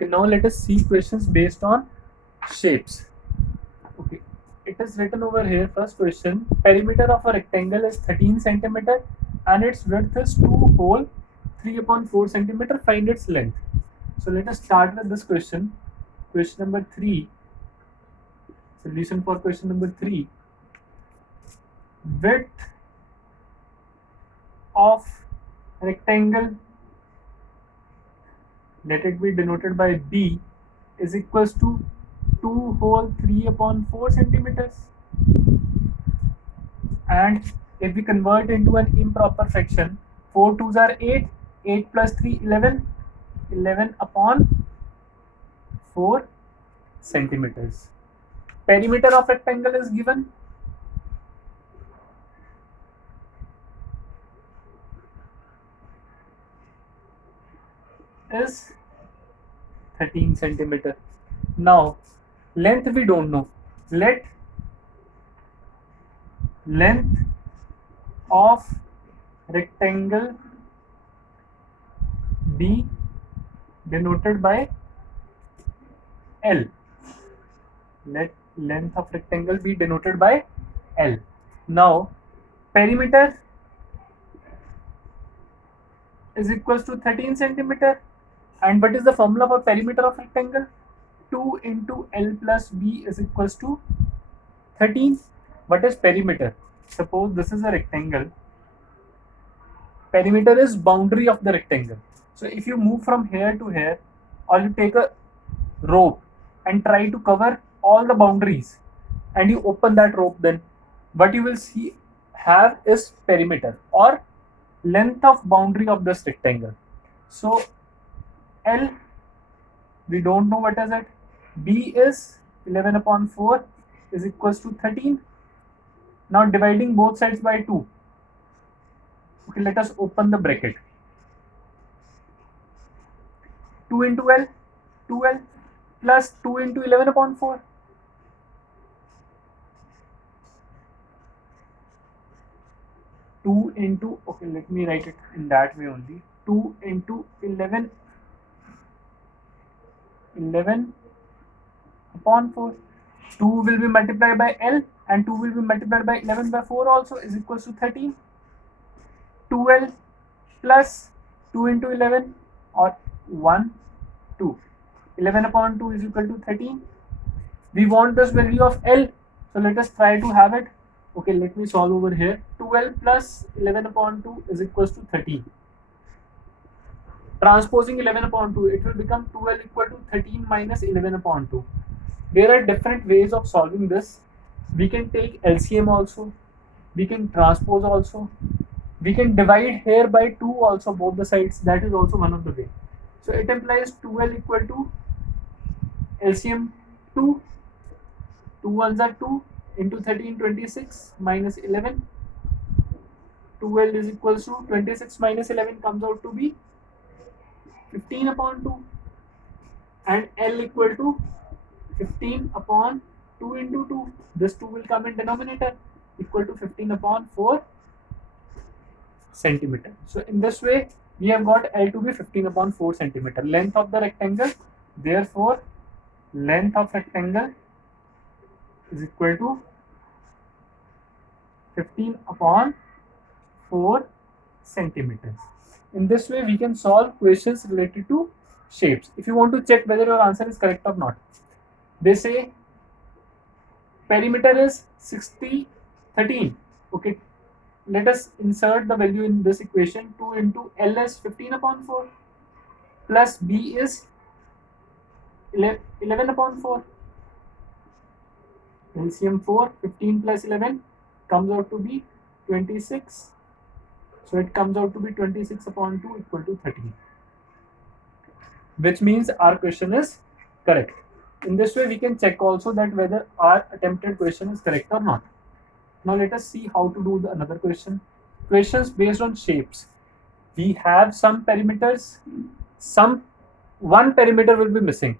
Okay, now let us see questions based on shapes. Okay, it is written over here. First question: perimeter of a rectangle is 13 centimeter and its width is 2 whole 3 upon 4 centimeter. Find its length. So let us start with this question. Question number 3. Solution for question number 3. Width of rectangle, let it be denoted by B, is equals to 2 whole 3 upon 4 centimeters. And if we convert into an improper fraction, 4 2s are 8, 8 plus 3 11, 11 upon 4 centimeters. Perimeter of rectangle is given. Is 13 centimeter. Now length we don't know. Let length of rectangle be denoted by L. Let length of rectangle be denoted by L. Now perimeter is equals to 13 centimeter. And what is the formula for perimeter of rectangle? 2 into L plus B is equals to 13. What is perimeter? Suppose this is a rectangle. Perimeter is boundary of the rectangle. So if you move from here to here, or you take a rope and try to cover all the boundaries, and you open that rope, then what you will see have is perimeter or length of boundary of this rectangle. So L, we don't know what is it. B is 11 upon 4 is equals to 13. Now dividing both sides by 2. Okay, let us open the bracket. 2 into L, 2L plus 2 into 11 upon 4. 2 into, okay, let me write it in that way only. 2 into 11 upon 4. 2 will be multiplied by L and 2 will be multiplied by 11 by 4 also is equals to 13. 2L plus 2 into 11 or 1, 2. 11 upon 2 is equal to 13. We want this value of L. So let us try to have it. Okay, let me solve over here. 12 plus 11 upon 2 is equals to 13. Transposing 11 upon 2, it will become 12 equal to 13 minus 11 upon 2. There are different ways of solving this. We can take LCM also. We can transpose also. We can divide here by 2 also, both the sides. That is also one of the way. So it implies 12 equal to LCM 2. 2 ones are 2 into 13, 26 minus 11. 12 is equals to 26 minus 11 comes out to be 15 upon 2. And L equal to 15 upon 2 into 2. This 2 will come in denominator, equal to 15 upon 4 centimeter. So in this way, we have got L to be 15 upon 4 centimeter. Length of the rectangle, therefore, length of rectangle is equal to 15 upon 4 centimeters. In this way, we can solve questions related to shapes. If you want to check whether your answer is correct or not, they say perimeter is 60, 13. Okay, let us insert the value in this equation. 2 into L is 15 upon 4 plus B is 11 upon 4. LCM 4, 15 plus 11 comes out to be 26. So it comes out to be 26 upon 2 equal to 13. Which means our question is correct. In this way, we can check also that whether our attempted question is correct or not. Now let us see how to do another question. Questions based on shapes. We have some perimeters. One perimeter will be missing.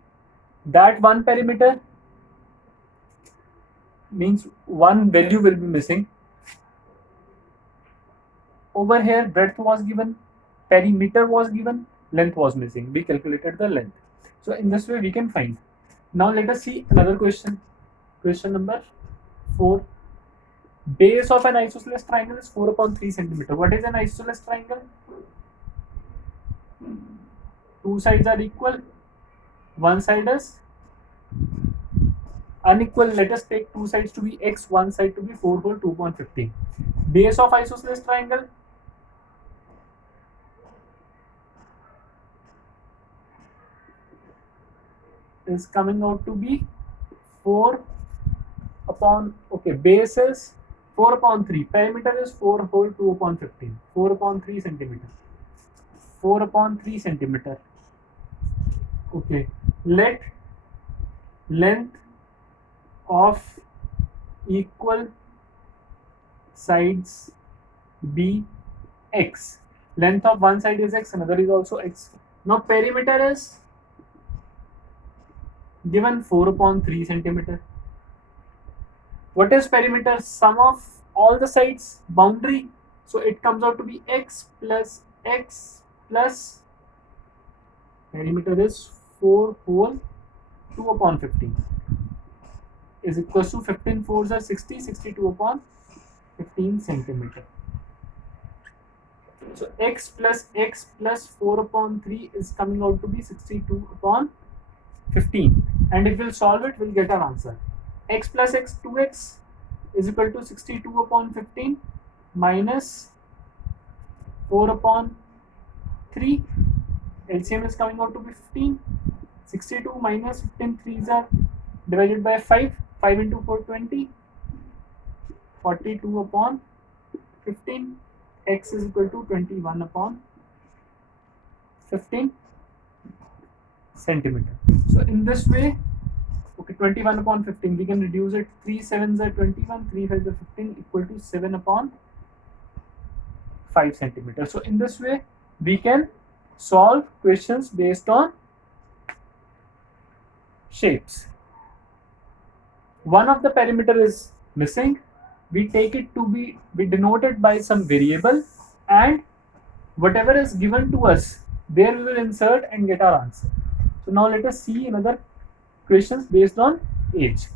That one perimeter means one value will be missing. Over here, breadth was given, perimeter was given, length was missing. We calculated the length. So in this way we can find. Now let us see another question. Question number 4. Base of an isosceles triangle is 4 upon 3 centimeter. What is an isosceles triangle? Two sides are equal. One side is unequal. Let us take two sides to be x, one side to be 4 whole 2 upon 15. Base of isosceles triangle is coming out to be 4 upon, okay, base is 4 upon 3. Perimeter is 4 whole 2 upon 15. 4 upon 3 centimeter. 4 upon 3 centimeter. Okay. Let length of equal sides be x. Length of one side is x, another is also x. Now perimeter is given 4 upon 3 centimeter. What is perimeter? Sum of all the sides, boundary. So it comes out to be x plus perimeter is 4 whole 2 upon 15 is equals to 15 4s are 60, 62 upon 15 centimeter. So x plus 4 upon 3 is coming out to be 62 upon 15, and if we'll solve it, we'll get our answer. X plus x, 2x is equal to 62 upon 15 minus 4 upon 3. LCM is coming out to be 15. 62 minus 15, 3s are divided by 5. 5 into 4, 20. 42 upon 15. X is equal to 21 upon 15 centimeter. So in this way, okay, 21 upon 15, we can reduce it. 3 7s are 21, 3 5s are 15, equal to 7 upon 5 centimeter. So in this way, we can solve questions based on shapes. One of the perimeter is missing. We take it to be, we denote it by some variable, and whatever is given to us, there we will insert and get our answer. So now let us see another questions based on age.